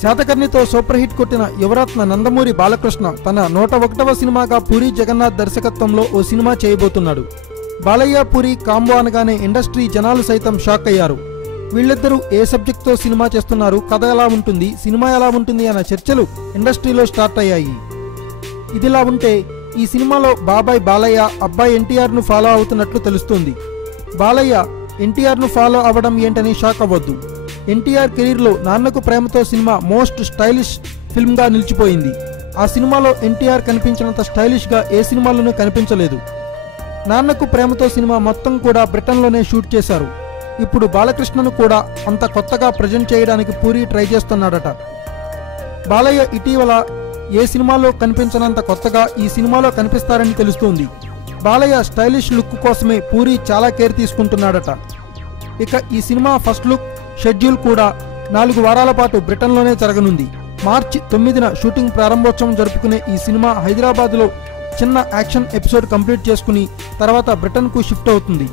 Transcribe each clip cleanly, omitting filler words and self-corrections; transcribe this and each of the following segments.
శాతకర్ణితో super hit కొట్టిన యువరత్న నందమూరి బాలకృష్ణ తన 101వ సినిమాగా పూరి జగన్నాథ్ దర్శకత్వంలో ఓ సినిమా చేయబోతున్నాడు. బాలయ్య పూరి కాంబో అనగానే ఇండస్ట్రీ జనాలు సైతం షాక్ అయ్యారు. వీళ్ళిద్దరూ ఏ సబ్జెక్ట్తో సినిమా చేస్తున్నారు, కథ ఎలా ఉంటుంది, సినిమా ఎలా ఉంటుంది అన్న చర్చలు ఇండస్ట్రీలో స్టార్ట్ అయ్యాయి. ఇదిలా ఉంటే ఈ సినిమాలో బాబాయ్ బాలయ్య అబ్బాయి ఎన్టీఆర్ను ఫాలో అవుతున్నట్లు తెలుస్తుంది. బాలయ్య ఎన్టీఆర్ను ఫాలో అవ్వడం ఏంటని షాక్ అవ్వద్దు. ఎన్టీఆర్ కెరీర్లో Nannaku Prematho cinema most stylish ఫిల్మ్గా నిలిచిపోయింది. ఆ సినిమాలో ఎన్టీఆర్ కనిపించినంత స్టైలిష్గా ఏ సినిమాలోనూ కనిపించలేదు. నాన్నకు ప్రేమతో సినిమా మొత్తం కూడా బ్రిటన్లోనే షూట్ చేశారు. ఇప్పుడు బాలకృష్ణను కూడా అంత కొత్తగా ప్రజెంట్ చేయడానికి పూరి ట్రై చేస్తున్నాడట. బాలయ్య ఇటీవల ఏ సినిమాలో కనిపించనంత కొత్తగా ఈ సినిమాలో కనిపిస్తారని తెలుస్తోంది. బాలయ్య స్టైలిష్ లుక్ కోసమే పూరి చాలా కేర్ తీసుకుంటున్నాడట. ఇక ఈ సినిమా ఫస్ట్ లుక్ షెడ్యూల్ కూడా 4 వారాల పాటు బ్రిటన్లోనే జరగనుంది. మార్చి 9న షూటింగ్ ప్రారంభోత్సవం జరుపుకునే ఈ సినిమా హైదరాబాద్లో చిన్న యాక్షన్ ఎపిసోడ్ కంప్లీట్ చేసుకుని తర్వాత బ్రిటన్కు షిఫ్ట్ అవుతుంది.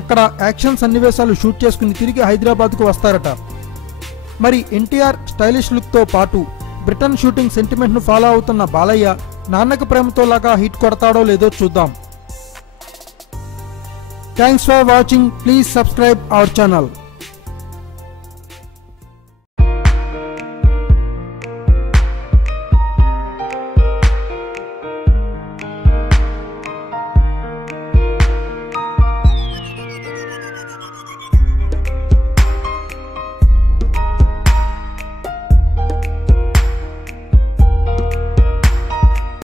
అక్కడ యాక్షన్ సన్నివేశాలు షూట్ చేసుకుని తిరిగి హైదరాబాద్కు వస్తారట. మరి ఎన్టీఆర్ స్టైలిష్ లుక్తో పాటు బ్రిటన్ షూటింగ్ సెంటిమెంట్ను ఫాలో అవుతున్న బాలయ్య నాన్నకు ప్రేమతో లాగా హిట్ కొడతాడో లేదో చూద్దాం. Thanks for watching. Please subscribe our channel.